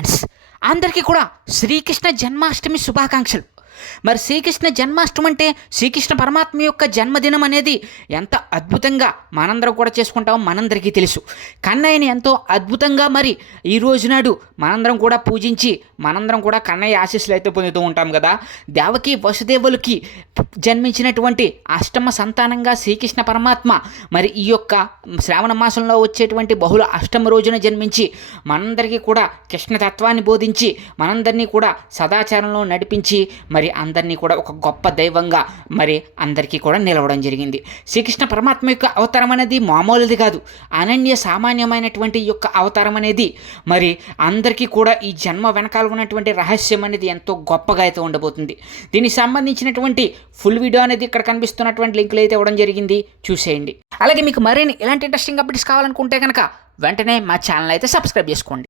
Friends, అందరికీ కూడా శ్రీకృష్ణ జన్మాష్టమి శుభాకాంక్షలు. మరి శ్రీకృష్ణ జన్మాష్టమి అంటే శ్రీకృష్ణ పరమాత్మ యొక్క జన్మదినం అనేది ఎంత అద్భుతంగా మనందరం కూడా చేసుకుంటామో మనందరికీ తెలుసు. కన్నయ్యని ఎంతో అద్భుతంగా మరి ఈ రోజు నాడు మనందరం కూడా పూజించి మనందరం కూడా కన్నయ్య ఆశీస్సులు అయితే పొందుతూ ఉంటాం కదా. దేవకి వసుదేవులకి జన్మించినటువంటి అష్టమ సంతానంగా శ్రీకృష్ణ పరమాత్మ మరి ఈ యొక్క శ్రావణ మాసంలో వచ్చేటువంటి బహుళ అష్టమ రోజున జన్మించి మనందరికీ కూడా కృష్ణతత్వాన్ని బోధించి మనందరినీ కూడా సదాచారంలో నడిపించి మరి అందరినీ కూడా ఒక గొప్ప దైవంగా మరి అందరికీ కూడా నిలవడం జరిగింది. శ్రీకృష్ణ పరమాత్మ యొక్క అవతారం అనేది మామూలుది కాదు, అనన్య సామాన్యమైనటువంటి యొక్క అవతారం అనేది మరి అందరికీ కూడా ఈ జన్మ వెనకాల ఉన్నటువంటి రహస్యం అనేది ఎంతో గొప్పగా అయితే ఉండబోతుంది. దీనికి సంబంధించినటువంటి ఫుల్ వీడియో అనేది ఇక్కడ కనిపిస్తున్నటువంటి లింకులు అయితే ఇవ్వడం జరిగింది, చూసేయండి. అలాగే మీకు మరిన్ని ఇలాంటి ఇంట్రెస్టింగ్ అప్డేట్స్ కావాలనుకుంటే కనుక వెంటనే మా ఛానల్ అయితే సబ్స్క్రైబ్ చేసుకోండి.